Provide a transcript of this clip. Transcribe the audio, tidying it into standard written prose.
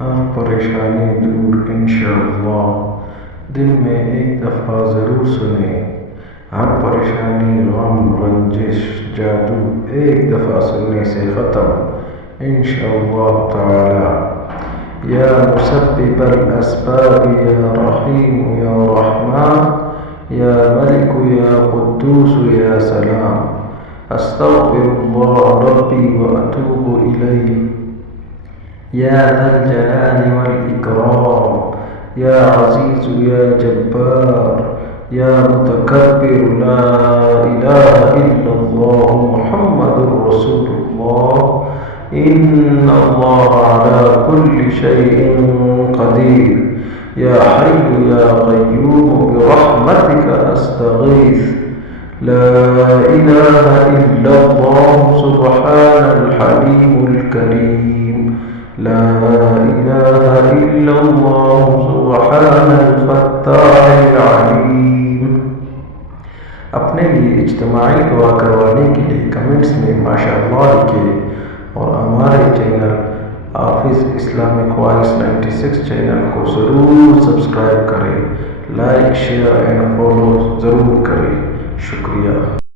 ہر پریشانی دور انشاءاللہ۔ دن میں ایک دفعہ ضرور سنیں۔ ہر پریشانی، غم، رنجش، جادو ایک دفعہ سننے سے ختم انشاءاللہ تعالی۔ یا مسبب الاسباب یا رحیم یا رحمان یا ملک یا قدوس یا سلام، استغفر اللہ ربی واتوب الیہ یا ذا الجلال والاکرام یا عزیز یا جبار یا متکبر، لا الہ الا اللہ محمد رسول اللہ، ان اللہ علی کل شیء قدیر، یا حی یا قیوم برحمتک استغیث، لا الہ الا اللہ سبحان الحلیم الکریم، لا الہ الا اللہ سبحان الفتاح العلیم۔ اپنے لیے اجتماعی دعا کروانے کے لیے کمنٹس میں ماشاءاللہ لکھیں اور ہمارے چینل حافظ اسلامک وائس 96 چینل کو ضرور سبسکرائب کریں، لائک، شیئر اینڈ فالو ضرور کریں۔ شکریہ۔